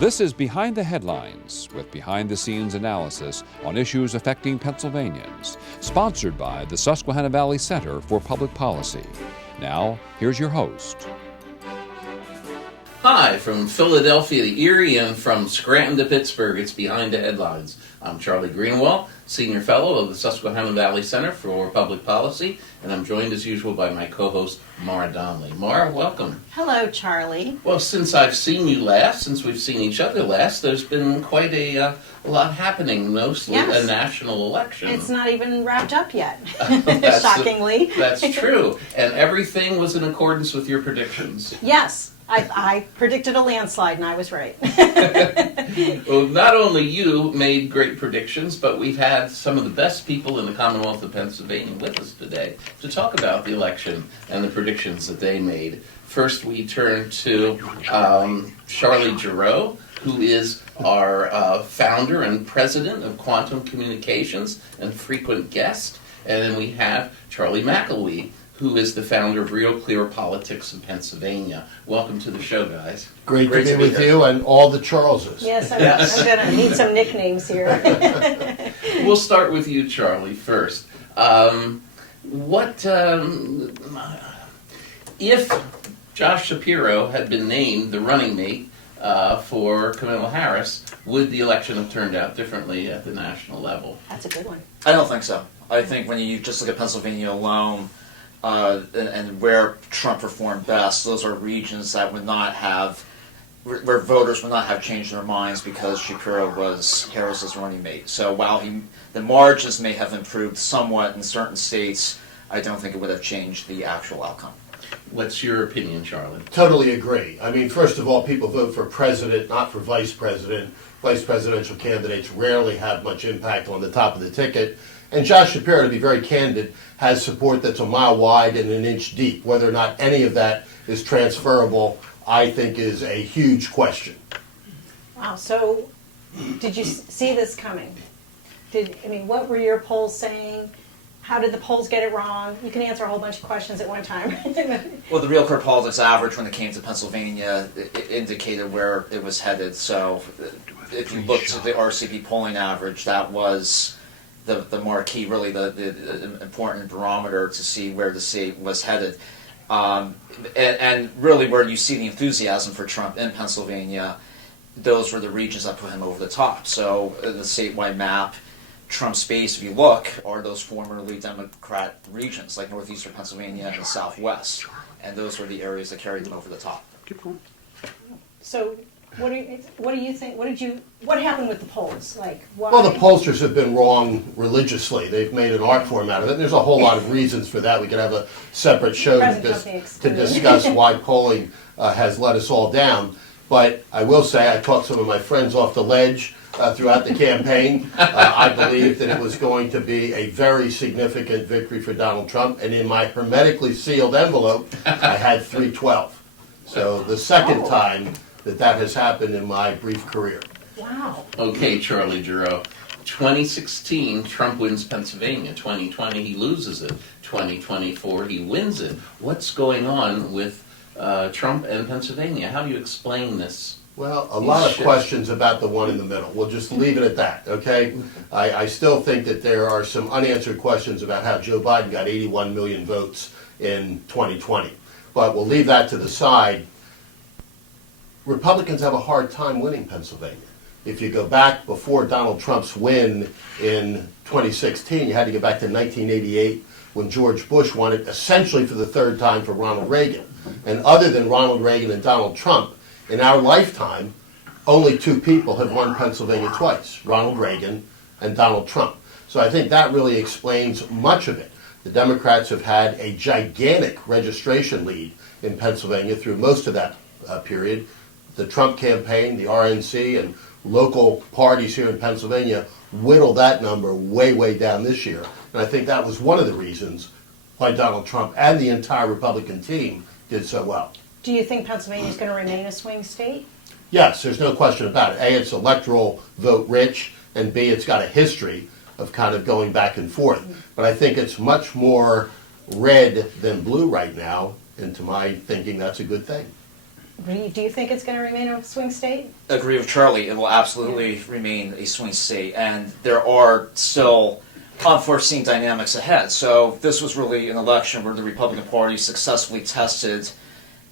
This is Behind the Headlines, with behind-the-scenes analysis on issues affecting Pennsylvanians, sponsored by the Susquehanna Valley Center for Public Policy. Now, here's your host. Hi, from Philadelphia to Erie and from Scranton to Pittsburgh, it's Behind the Headlines. I'm Charlie Greenawalt, Senior Fellow of the Susquehanna Valley Center for Public Policy, and I'm joined as usual by my co-host, Maura Donley. Maura, welcome. Hello, Charlie. Well, since I've seen you last, since we've seen each other last, there's been quite a lot happening, mostly Yes. a national election. It's not even wrapped up yet, That's- shockingly. That's true, and everything was in accordance with your predictions. Yes, I predicted a landslide and I was right. Well, not only you made great predictions, but we've had some of the best people in the Commonwealth of Pennsylvania with us today to talk about the election and the predictions that they made. First, we turn to Charlie Gerow, who is our founder and president of Quantum Communications and frequent guest. And then we have Charlie McElwee, who is the founder of RealClearPennsylvania in Pennsylvania. Welcome to the show, guys. Great to be with you and all the Charleses. Yes, I'm going to need some nicknames here. We'll start with you, Charlie, first. If Josh Shapiro had been named the running mate for Kamala Harris, would the election have turned out differently at the national level? That's a good one. I don't think so. I think when you just look at Pennsylvania alone, and where Trump performed best, those are regions that would not have, where voters would not have changed their minds because Shapiro was Harris's running mate. So while the margins may have improved somewhat in certain states, I don't think it would have changed the actual outcome. What's your opinion, Charlie? Totally agree. I mean, first of all, people vote for president, not for vice president. Vice presidential candidates rarely have much impact on the top of the ticket. And Josh Shapiro, to be very candid, has support that's a mile wide and an inch deep. Whether or not any of that is transferable, I think, is a huge question. Wow, so did you see this coming? What were your polls saying? How did the polls get it wrong? You can answer a whole bunch of questions at one time. Well, the Real Clear Politics average when it came to Pennsylvania it indicated where it was headed. So if you looked at the RCP polling average, that was the marquee, really the important barometer to see where the state was headed. And really where you see the enthusiasm for Trump in Pennsylvania, those were the regions that put him over the top. So the statewide map, Trump's base, if you look, are those formerly Democrat regions like northeastern Pennsylvania and the Southwest. And those were the areas that carried him over the top. So what do you think? What happened with the polls? Why? Well, the pollsters have been wrong religiously. They've made an art form out of it. And there's a whole lot of reasons for that. We could have a separate show to discuss why polling has let us all down. But I will say, I talked some of my friends off the ledge throughout the campaign. I believed that it was going to be a very significant victory for Donald Trump. And in my hermetically sealed envelope, I had 312. So the second time that has happened in my brief career. Wow. Okay, Charlie Gerow. 2016, Trump wins Pennsylvania. 2020, he loses it. 2024, he wins it. What's going on with Trump and Pennsylvania? How do you explain this? Well, a lot of questions about the one in the middle. We'll just leave it at that, okay? I still think that there are some unanswered questions about how Joe Biden got 81 million votes in 2020. But we'll leave that to the side. Republicans have a hard time winning Pennsylvania. If you go back before Donald Trump's win in 2016, you had to go back to 1988 when George Bush won it essentially for the third time for Ronald Reagan. And other than Ronald Reagan and Donald Trump, in our lifetime, only two people have won Pennsylvania twice, Ronald Reagan and Donald Trump. So I think that really explains much of it. The Democrats have had a gigantic registration lead in Pennsylvania through most of that period. The Trump campaign, the RNC, and local parties here in Pennsylvania whittled that number way, way down this year. And I think that was one of the reasons why Donald Trump and the entire Republican team did so well. Do you think Pennsylvania is going to remain a swing state? Yes, there's no question about it. A, it's electoral vote rich, and B, it's got a history of kind of going back and forth. But I think it's much more red than blue right now, and to my thinking, that's a good thing. Do you think it's going to remain a swing state? Agree with Charlie. It will absolutely remain a swing state, and there are still unforeseen dynamics ahead. So this was really an election where the Republican Party successfully tested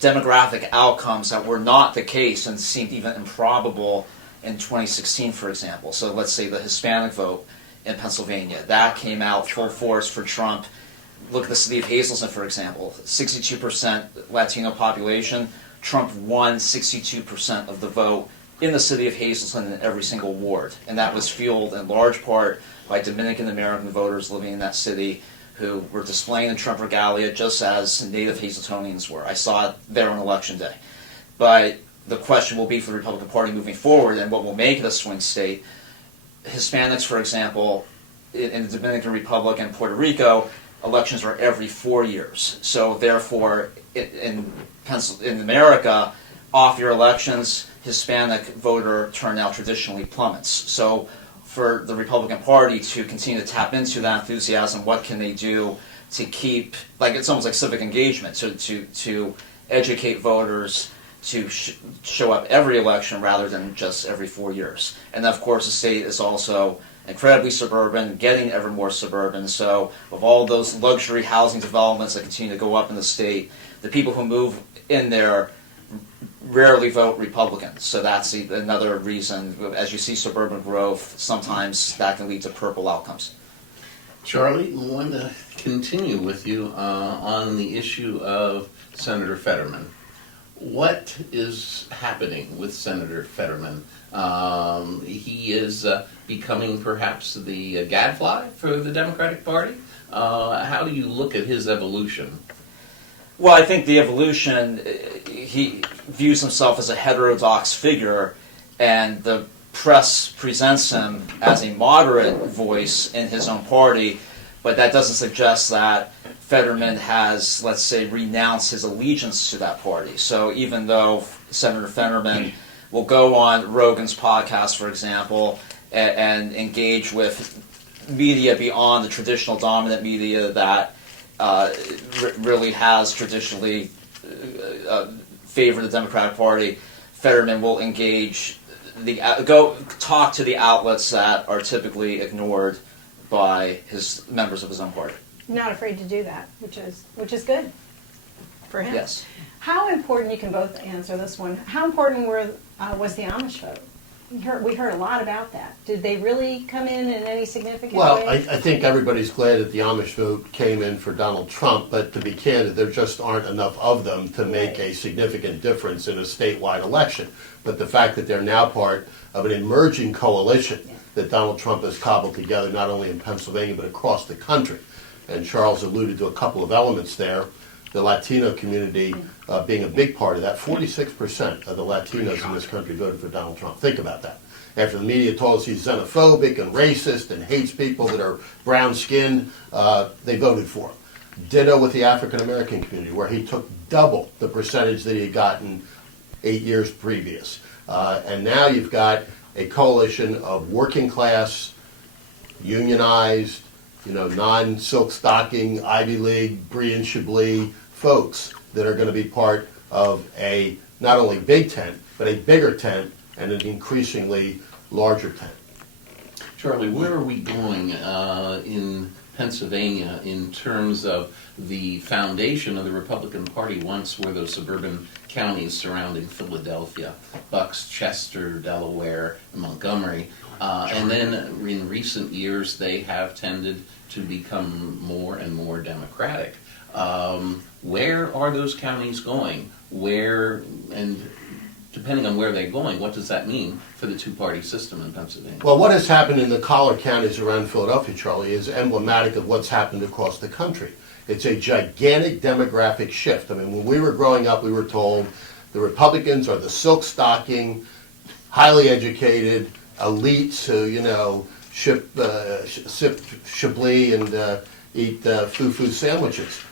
demographic outcomes that were not the case and seemed even improbable in 2016, for example. So let's say the Hispanic vote in Pennsylvania. That came out full force for Trump. Look at the city of Hazleton, for example. 62% Latino population. Trump won 62% of the vote in the city of Hazleton in every single ward. And that was fueled in large part by Dominican American voters living in that city who were displaying the Trump regalia just as native Hazletonians were. I saw it there on Election Day. But the question will be for the Republican Party moving forward and what will make it a swing state. Hispanics, for example, in the Dominican Republic and Puerto Rico, elections are every 4 years. So therefore, in America, off-year elections, Hispanic voter turnout traditionally plummets. So for the Republican Party to continue to tap into that enthusiasm, what can they do to keep, like it's almost like civic engagement, to educate voters to show up every election rather than just every 4 years. And of course the state is also incredibly suburban, getting ever more suburban. So with all those luxury housing developments that continue to go up in the state, the people who move in there rarely vote Republican. So that's another reason, as you see suburban growth, sometimes that can lead to purple outcomes. Charlie, I want to continue with you on the issue of Senator Fetterman. What is happening with Senator Fetterman? He is becoming perhaps the gadfly for the Democratic Party. How do you look at his evolution? Well, I think the evolution, he views himself as a heterodox figure, and the press presents him as a moderate voice in his own party, but that doesn't suggest that Fetterman has, let's say, renounced his allegiance to that party. So even though Senator Fetterman will go on Rogan's podcast, for example, and engage with media beyond the traditional dominant media that really has traditionally favored the Democratic Party, Fetterman will engage go talk to the outlets that are typically ignored by his members of his own party. Not afraid to do that, which is good for him. Yes. How important, you can both answer this one, how important was the Amish vote? We heard a lot about that. Did they really come in any significant Well, way? I think everybody's glad that the Amish vote came in for Donald Trump, but to be candid, there just aren't enough of them to make a significant difference in a statewide election. But the fact that they're now part of an emerging coalition that Donald Trump has cobbled together, not only in Pennsylvania, but across the country. And Charles alluded to a couple of elements there. The Latino community being a big part of that. 46% of the Latinos in this country voted for Donald Trump. Think about that. After the media told us he's xenophobic and racist and hates people that are brown-skinned, they voted for him. Ditto with the African American community, where he took double the percentage that he had gotten 8 years previous. And now you've got a coalition of working class, unionized, non-silk stocking, Ivy League, Brie and Chablis folks that are going to be part of a not only big tent, but a bigger tent and an increasingly larger tent. Charlie, where are we going in Pennsylvania in terms of the foundation of the Republican Party once were those suburban counties surrounding Philadelphia, Bucks, Chester, Delaware, Montgomery, and then in recent years they have tended to become more and more Democratic. Where are those counties going? Where, and depending on where they're going, what does that mean for the two-party system in Pennsylvania? Well, what has happened in the collar counties around Philadelphia, Charlie, is emblematic of what's happened across the country. It's a gigantic demographic shift. I mean, when we were growing up, we were told the Republicans are the silk stocking, highly educated elites who, sip Chablis and eat foo-foo sandwiches.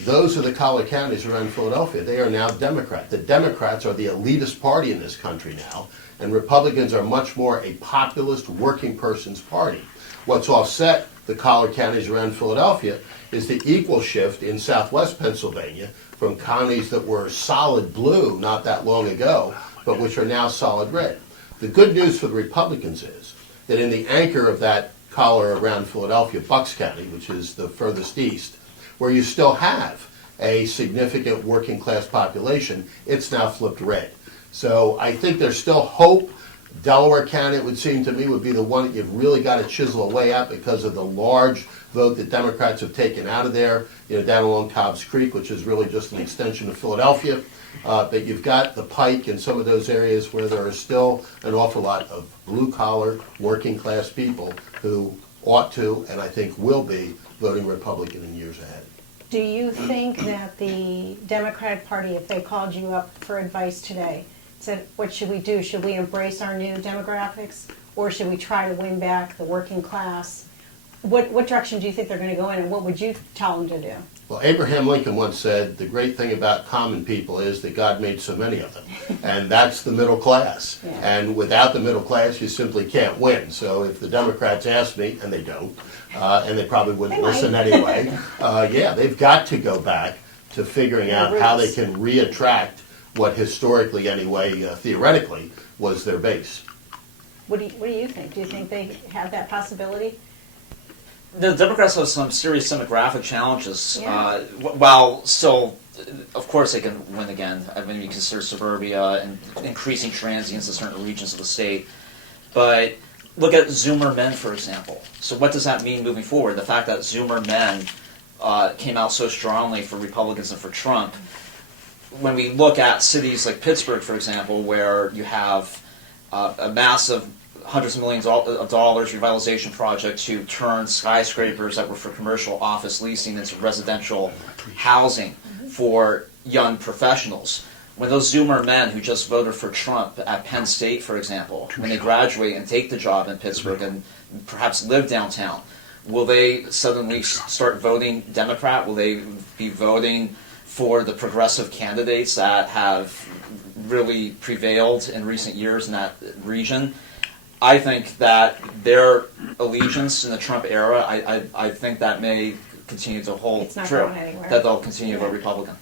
Those are the collar counties around Philadelphia. They are now Democrat. The Democrats are the elitist party in this country now, and Republicans are much more a populist working person's party. What's offset the collar counties around Philadelphia is the equal shift in southwest Pennsylvania from counties that were solid blue not that long ago, but which are now solid red. The good news for the Republicans is that in the anchor of that collar around Philadelphia, Bucks County, which is the furthest east, where you still have a significant working class population, it's now flipped red. So I think there's still hope. Delaware County, it would seem to me, would be the one that you've really got to chisel away at because of the large vote that Democrats have taken out of there, down along Cobb's Creek, which is really just an extension of Philadelphia. But you've got the Pike and some of those areas where there are still an awful lot of blue-collar, working-class people who ought to, and I think will be, voting Republican in years ahead. Do you think that the Democratic Party, if they called you up for advice today, said, what should we do? Should we embrace our new demographics, or should we try to win back the working class? What direction do you think they're going to go in, and what would you tell them to do? Well, Abraham Lincoln once said, the great thing about common people is that God made so many of them, and that's the middle class. Yeah. And without the middle class, you simply can't win. So if the Democrats ask me, and they don't, and they probably wouldn't listen anyway, yeah, they've got to go back to figuring out how they can reattract what historically, anyway, theoretically, was their base. What do you think? Do you think they have that possibility? The Democrats have some serious demographic challenges. Yeah. While still, of course, they can win again. I mean, you consider suburbia and increasing transients in certain regions of the state. But look at Zoomer men, for example. So what does that mean moving forward? The fact that Zoomer men came out so strongly for Republicans and for Trump. When we look at cities like Pittsburgh, for example, where you have a massive hundreds of millions of dollars revitalization project to turn skyscrapers that were for commercial office leasing into residential housing for young professionals. When those Zoomer men who just voted for Trump at Penn State, for example, when they graduate and take the job in Pittsburgh and perhaps live downtown, will they suddenly start voting Democrat? Will they be voting for the progressive candidates that have really prevailed in recent years in that region? I think that their allegiance in the Trump era, I think that may continue to hold It's not true, going anywhere. that they'll continue to vote Republican.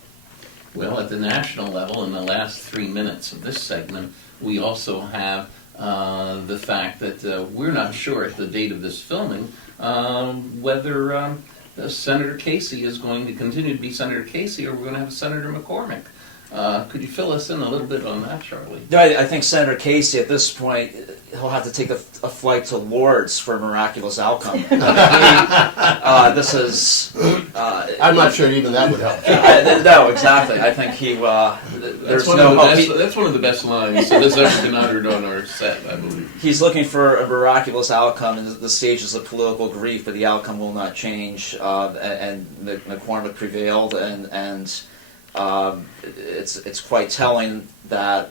Well, at the national level, in the last 3 minutes of this segment, we also have the fact that we're not sure at the date of this filming whether Senator Casey is going to continue to be Senator Casey, or we're going to have Senator McCormick. Could you fill us in a little bit on that, Charlie? I think Senator Casey, at this point, he'll have to take a flight to Lourdes for a miraculous outcome. This is... I'm not sure even that would help. No, exactly. I think he... there's no hope. That's one of the best lines that has ever been uttered on our set, I believe. He's looking for a miraculous outcome in the stages of political grief, but the outcome will not change. And McCormick prevailed, and it's quite telling that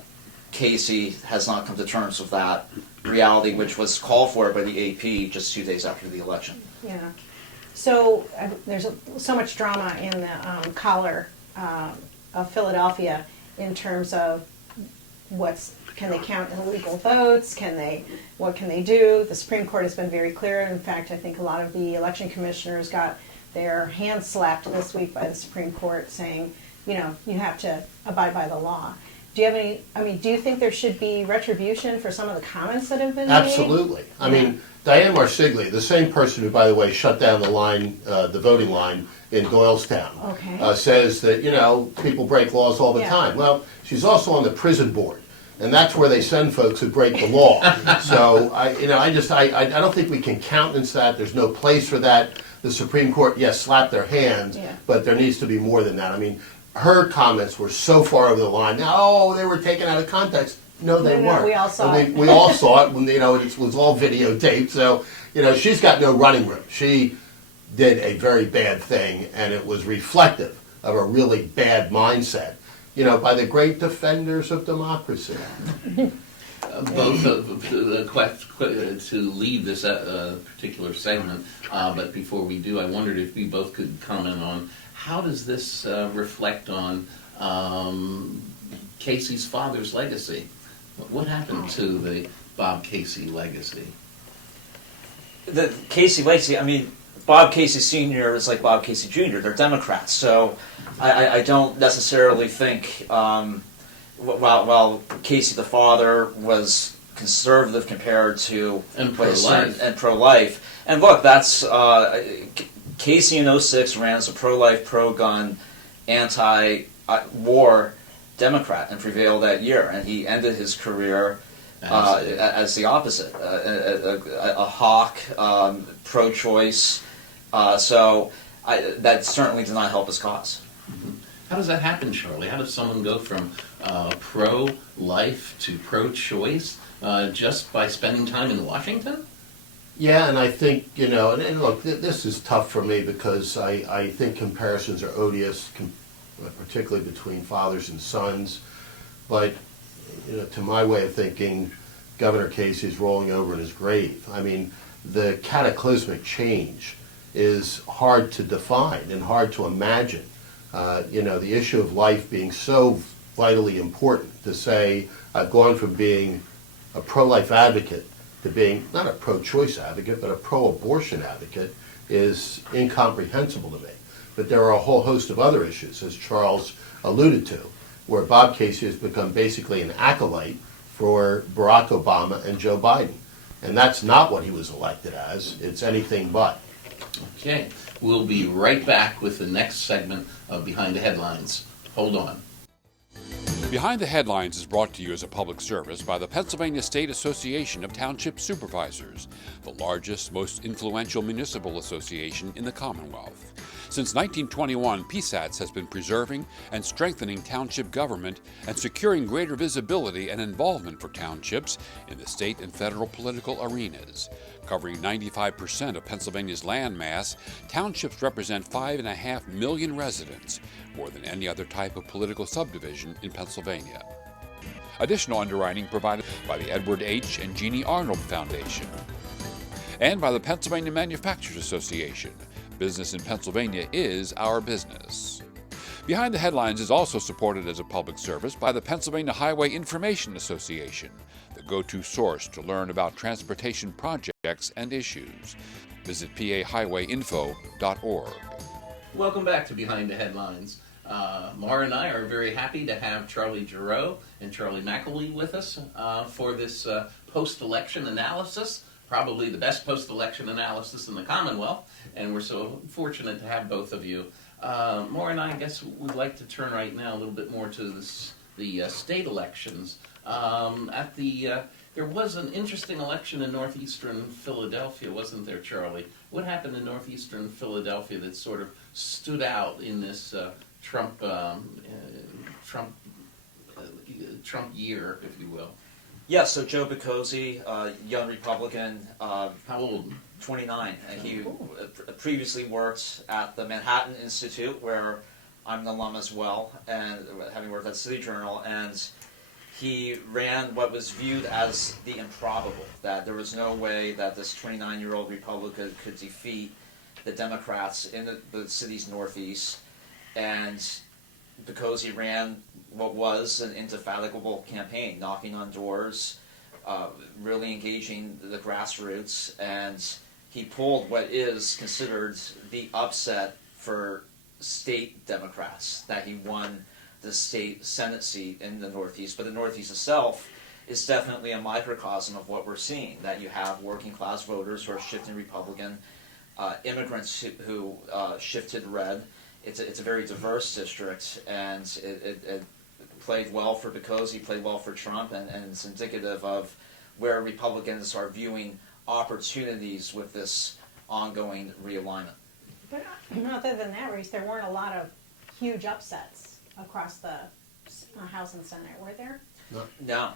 Casey has not come to terms with that reality, which was called for by the AP just 2 days after the election. Yeah. So there's so much drama in the collar of Philadelphia in terms of can they count illegal votes? What can they do? The Supreme Court has been very clear. In fact, I think a lot of the election commissioners got their hands slapped this week by the Supreme Court saying, you have to abide by the law. Do you have do you think there should be retribution for some of the comments that have been made? Absolutely. I mean, Diane Marsiglia, the same person who, by the way, shut down the line, the voting line in Doylestown, says that, people break laws all the time. Well, she's also on the prison board, and that's where they send folks who break the law. So, I don't think we can countenance that. There's no place for that. The Supreme Court, yes, slapped their hands, but there needs to be more than that. I mean, her comments were so far over the line. Now, they were taken out of context. No, they weren't. We all saw it. We all saw it when it was all videotaped. So she's got no running room. She did a very bad thing, and it was reflective of a really bad mindset. By the great defenders of democracy. Both to lead this particular segment, but before we do, I wondered if we both could comment on how does this reflect on Casey's father's legacy? What happened to the Bob Casey legacy? The Casey legacy, I mean, Bob Casey Sr. is like Bob Casey Jr. They're Democrats, so I don't necessarily think while Casey the father was conservative compared to And pro-life. and pro-life, and look, that's Casey in '06 ran as a pro-life, pro-gun, anti-war Democrat and prevailed that year, and he ended his career as the opposite, a hawk, pro-choice. So that certainly did not help his cause. Mm-hmm. How does that happen, Charlie? How does someone go from pro-life to pro-choice just by spending time in Washington? Yeah, and I think, and look, this is tough for me because I think comparisons are odious, particularly between fathers and sons. But, to my way of thinking, Governor Casey is rolling over in his grave. I mean, the cataclysmic change is hard to define and hard to imagine. The issue of life being so vitally important, to say I've gone from being a pro-life advocate to being not a pro-choice advocate, but a pro-abortion advocate, is incomprehensible to me. But there are a whole host of other issues, as Charles alluded to, where Bob Casey has become basically an acolyte for Barack Obama and Joe Biden. And that's not what he was elected as. It's anything but. Okay, we'll be right back with the next segment of Behind the Headlines. Hold on. Behind the Headlines is brought to you as a public service by the Pennsylvania State Association of Township Supervisors, the largest, most influential municipal association in the Commonwealth. Since 1921, PSATS has been preserving and strengthening township government and securing greater visibility and involvement for townships in the state and federal political arenas. Covering 95% of Pennsylvania's land mass, townships represent 5.5 million residents, more than any other type of political subdivision in Pennsylvania. Additional underwriting provided by the Edward H. and Jeannie Arnold Foundation and by the Pennsylvania Manufacturers Association. Business in Pennsylvania is our business. Behind the Headlines is also supported as a public service by the Pennsylvania Highway Information Association, the go-to source to learn about transportation projects and issues. Visit pahighwayinfo.org. Welcome back to Behind the Headlines. Maura and I are very happy to have Charlie Gerow and Charlie McElwee with us for this post-election analysis, probably the best post-election analysis in the Commonwealth, and we're so fortunate to have both of you. Maura and I guess would like to turn right now a little bit more to the state elections. There was an interesting election in northeastern Philadelphia, wasn't there, Charlie? What happened in northeastern Philadelphia that sort of stood out in this Trump year, if you will? Yeah, so Joe Boccozzi, young Republican, How old? 29, and he previously worked at the Manhattan Institute, where I'm an alum as well, and having worked at City Journal, and he ran what was viewed as the improbable, that there was no way that this 29-year-old Republican could defeat the Democrats in the city's northeast, and Boccozzi ran what was an indefatigable campaign, knocking on doors, really engaging the grassroots, and he pulled what is considered the upset for state Democrats, that he won the state Senate seat in the Northeast. But the Northeast itself is definitely a microcosm of what we're seeing, that you have working class voters who are shifting Republican, immigrants who shifted red. It's a very diverse district, and it played well for Boccozzi, played well for Trump, and it's indicative of where Republicans are viewing opportunities with this ongoing realignment. But other than that race, there weren't a lot of huge upsets across the House and Senate, were there? No,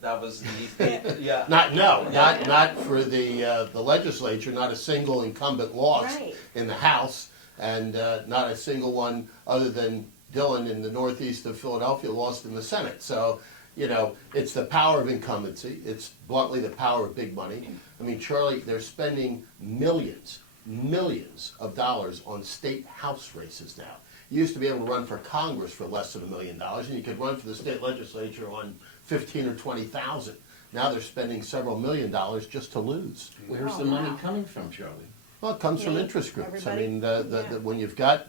that was the yeah. Not for the legislature. Not a single incumbent lost Right. in the House, and not a single one other than Dillon in the northeast of Philadelphia lost in the Senate. So, it's the power of incumbency. It's bluntly the power of big money. I mean, Charlie, they're spending millions of dollars on state House races now. You used to be able to run for Congress for less than $1 million, and you could run for the state legislature on $15,000 or $20,000. Now they're spending several $1 million just to lose. Where's the money coming from, Charlie? Well, it comes from Me, interest groups. everybody. I mean, Yeah. when you've got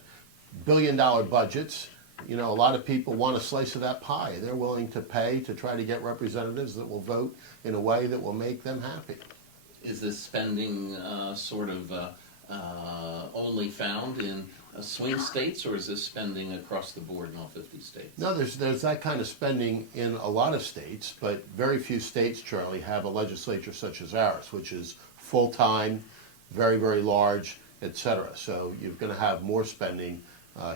billion-dollar budgets, you know, a lot of people want a slice of that pie. They're willing to pay to try to get representatives that will vote in a way that will make them happy. Is this spending sort of only found in swing states, or is this spending across the board in all 50 states? No, there's that kind of spending in a lot of states, but very few states, Charlie, have a legislature such as ours, which is full-time, very, very large, et cetera. So you're going to have more spending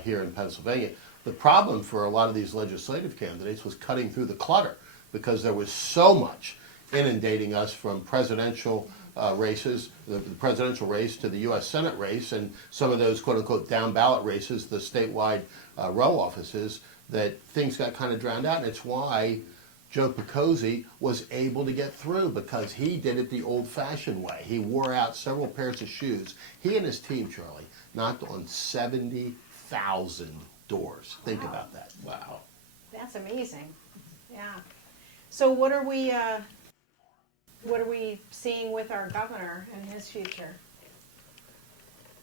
here in Pennsylvania. The problem for a lot of these legislative candidates was cutting through the clutter, because there was so much inundating us from presidential races, the presidential race to the U.S. Senate race, and some of those quote-unquote down-ballot races, the statewide row offices, that things got kind of drowned out. And it's why Joe Picozzi was able to get through, because he did it the old-fashioned way. He wore out several pairs of shoes. He and his team, Charlie, knocked on 70,000 doors. Think Wow. about that. Wow. That's amazing. Yeah. So what are we seeing with our governor and his future?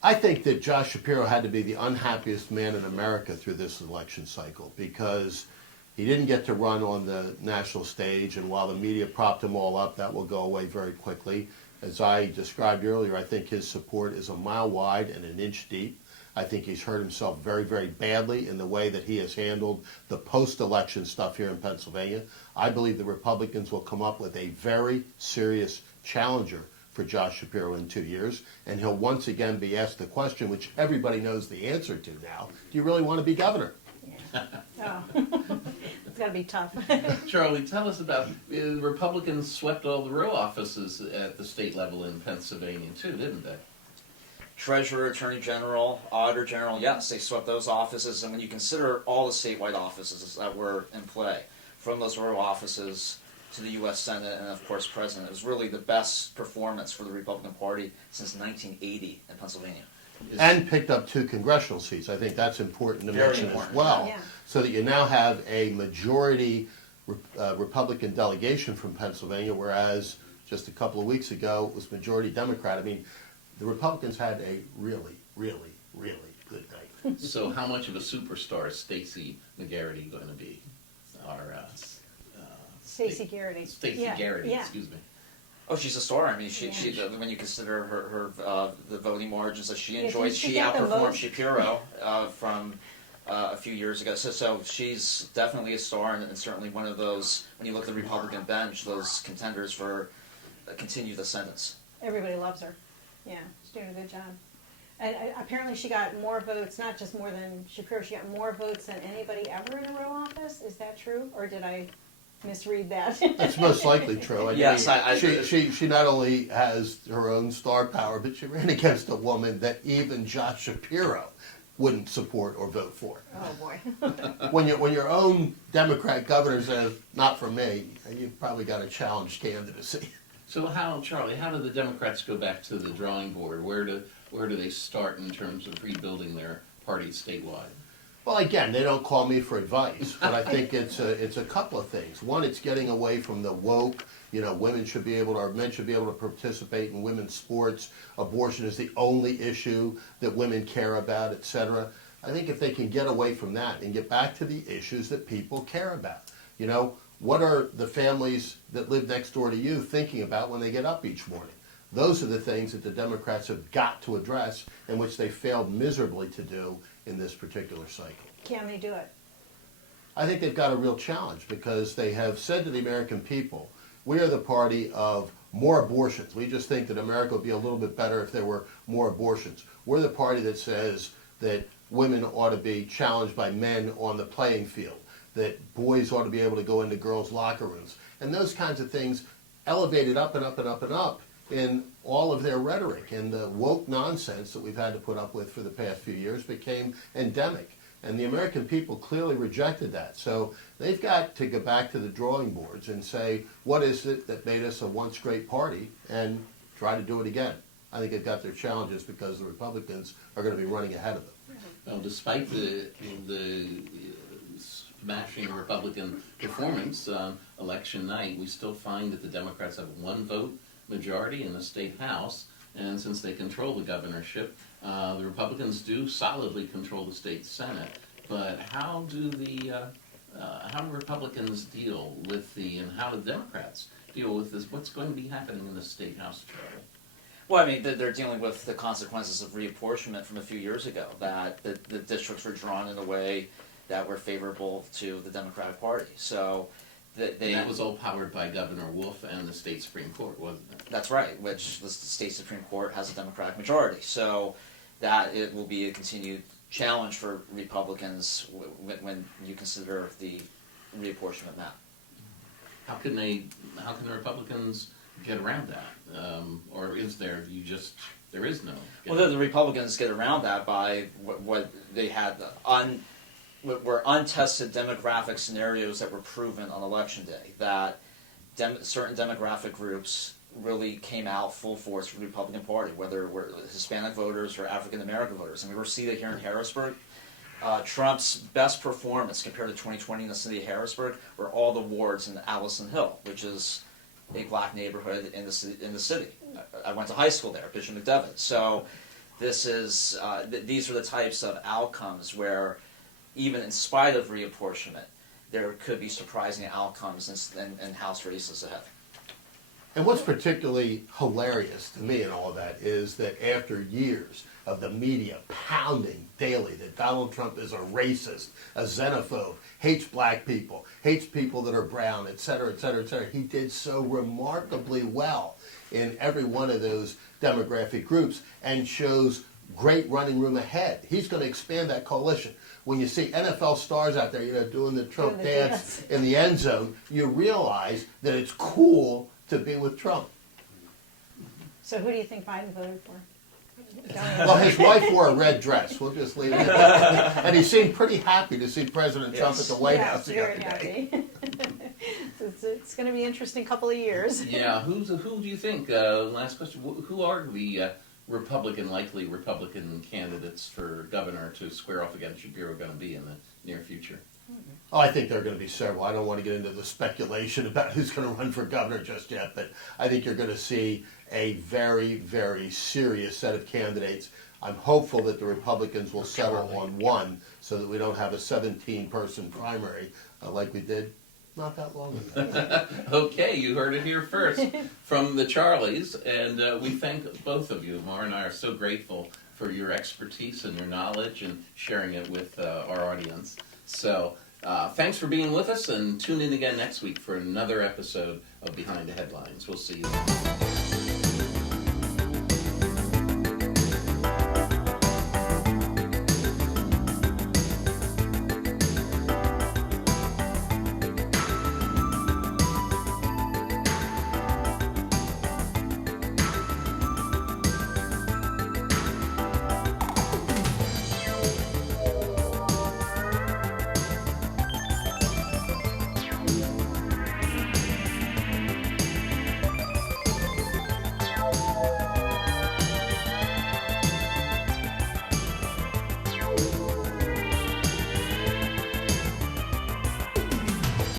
I think that Josh Shapiro had to be the unhappiest man in America through this election cycle, because he didn't get to run on the national stage, and while the media propped him all up, that will go away very quickly. As I described earlier, I think his support is a mile wide and an inch deep. I think he's hurt himself very, very badly in the way that he has handled the post-election stuff here in Pennsylvania. I believe the Republicans will come up with a very serious challenger for Josh Shapiro in 2 years, and he'll once again be asked the question, which everybody knows the answer to now: do you really want to be governor? Oh, it's got to be tough. Charlie, tell us about the Republicans swept all the row offices at the state level in Pennsylvania too, didn't they? Treasurer, Attorney General, Auditor General, yes, they swept those offices. And when you consider all the statewide offices that were in play, from those row offices to the U.S. Senate and, of course, President, it was really the best performance for the Republican Party since 1980 in Pennsylvania. And picked up 2 congressional seats. I think that's important to Very mention important. as well. Yeah. So that you now have a majority Republican delegation from Pennsylvania, whereas just a couple of weeks ago it was majority Democrat. I mean, the Republicans had a really, really, really good night. So how much of a superstar is Stacey McGarrity going to be? Our Stacey Garrity. Stacey Yeah, Garrity, yeah. excuse me. Oh, she's a star. I mean, she Yeah. when you consider her the voting margins that she Yeah, enjoys, did she she get the outperformed most? Shapiro from a few years ago. So she's definitely a star, and certainly one of those, when you look at the Republican bench, those contenders for continued ascendance. Everybody loves her. Yeah, she's doing a good job. And apparently she got more votes, not just more than Shapiro, she got more votes than anybody ever in a row office. Is that true? Or did I misread that? That's most likely true. Yes, I- she not only has her own star power, but she ran against a woman that even Josh Shapiro wouldn't support or vote for. Oh, boy. When your own Democrat governor says, not for me, you've probably got a challenged candidacy. So Charlie, how do the Democrats go back to the drawing board? Where do they start in terms of rebuilding their party statewide? Well, again, they don't call me for advice, but I think it's a couple of things. One, it's getting away from the woke, women should be able to, or men should be able to participate in women's sports. Abortion is the only issue that women care about, etc. I think if they can get away from that and get back to the issues that people care about, what are the families that live next door to you thinking about when they get up each morning? Those are the things that the Democrats have got to address, and which they failed miserably to do in this particular cycle. Can they do it? I think they've got a real challenge, because they have said to the American people, we are the party of more abortions. We just think that America would be a little bit better if there were more abortions. We're the party that says that women ought to be challenged by men on the playing field, that boys ought to be able to go into girls' locker rooms, and those kinds of things elevated up and up and up and up in all of their rhetoric. And the woke nonsense that we've had to put up with for the past few years became endemic. And the American people clearly rejected that. So they've got to go back to the drawing boards and say, what is it that made us a once great party, and try to do it again. I think they've got their challenges, because the Republicans are going to be running ahead of them. Well, despite the smashing Republican performance on election night, we still find that the Democrats have one vote majority in the state House and since they control the governorship, the Republicans do solidly control the state Senate. But how do Republicans deal with and how do Democrats deal with this? What's going to be happening in the state house, Charlie? Well, I mean, they're dealing with the consequences of reapportionment from a few years ago, that the districts were drawn in a way that were favorable to the Democratic Party. So And that was all powered by Governor Wolf and the state Supreme Court, wasn't it? That's right, which the state Supreme Court has a Democratic majority. So that it will be a continued challenge for Republicans when you consider the reapportionment map. How can the Republicans get around that? Or is there is no? Well, the Republicans get around that by what they had were untested demographic scenarios that were proven on election day, that certain demographic groups really came out full force for the Republican Party, whether it were Hispanic voters or African American voters. And we were seeing it here in Harrisburg. Trump's best performance compared to 2020 in the city of Harrisburg were all the wards in Allison Hill, which is a black neighborhood in the city. I went to high school there, Bishop McDevitt. So these are the types of outcomes where, even in spite of reapportionment, there could be surprising outcomes in House races ahead. And what's particularly hilarious to me in all of that is that after years of the media pounding daily that Donald Trump is a racist, a xenophobe, hates black people, hates people that are brown, et cetera, et cetera, et cetera, he did so remarkably well in every one of those demographic groups and shows great running room ahead. He's going to expand that coalition. When you see NFL stars out there, doing the Trump dance in the end zone, you realize that it's cool to be with Trump. So who do you think Biden voted for? Well, his wife wore a red dress. We'll just leave it at that. And he seemed pretty happy to see President Trump at the White House the other day. It's going to be an interesting couple of years. Yeah, who do you think, last question, who are the likely Republican candidates for governor to square off against Shapiro going to be in the near future? Oh, I think there are going to be several. I don't want to get into the speculation about who's going to run for governor just yet, but I think you're going to see a very, very serious set of candidates. I'm hopeful that the Republicans will settle on one so that we don't have a 17-person primary like we did not that long ago. Okay, you heard it here first from the Charlies, and we thank both of you. Maura and I are so grateful for your expertise and your knowledge and sharing it with our audience. So thanks for being with us, and tune in again next week for another episode of Behind the Headlines. We'll see you then.